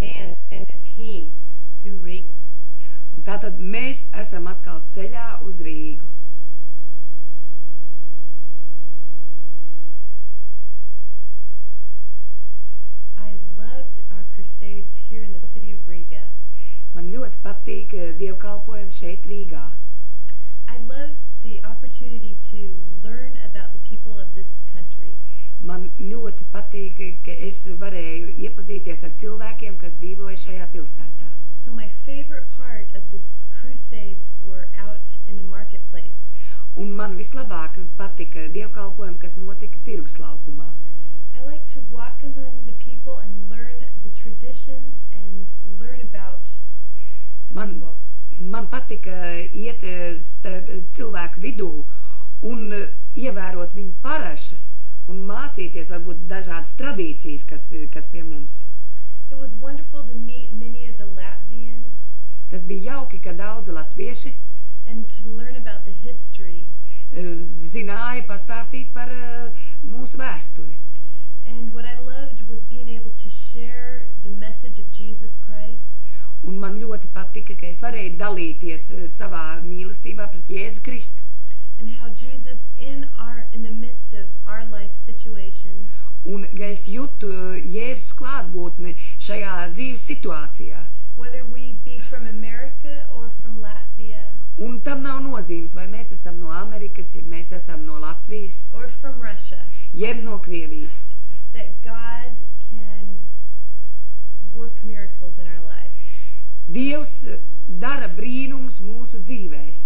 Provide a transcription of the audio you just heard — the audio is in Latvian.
and send a team to Riga. Un tātad mēs esam atkal ceļā uz Rīgu. I loved our crusades here in the city of Riga. Man ļoti patīk dievkalpojumi šeit Rīgā. I love the opportunity to learn about the people of this country. Man ļoti patīk, ka es varēju iepazīties ar cilvēkiem, kas dzīvoja šajā pilsētā. So my favorite part of this crusades were out in the marketplace. Un man vislabāk patika dievkalpojumi, kas notika tirgus laukumā. I like to walk among the people and learn the traditions and learn about the people. Man patika iet cilvēku vidū un ievērot viņu parašas un mācīties varbūt dažādas tradīcijas, kas pie mums ir. It was wonderful to meet many of the Latvians. Tas bija jauki, ka daudzi latvieši and to learn about the history. Zināja pastāstīt par mūsu vēsturi. And what I loved was being able to share the message of Jesus Christ. Un man ļoti patika, ka es varēju dalīties savā mīlestībā pret Jēzu Kristu. And how Jesus in the midst of our life situation. Un ka es jūtu Jēzus klātbūtni šajā dzīves situācijā. Whether we be from America or from Latvia. Un tam nav nozīmes, vai mēs esam no Amerikas, ja mēs esam no Latvijas. Or from Russia. Jeb no Krievijas. That God can work miracles in our lives. Dievs dara brīnumus mūsu dzīvēs.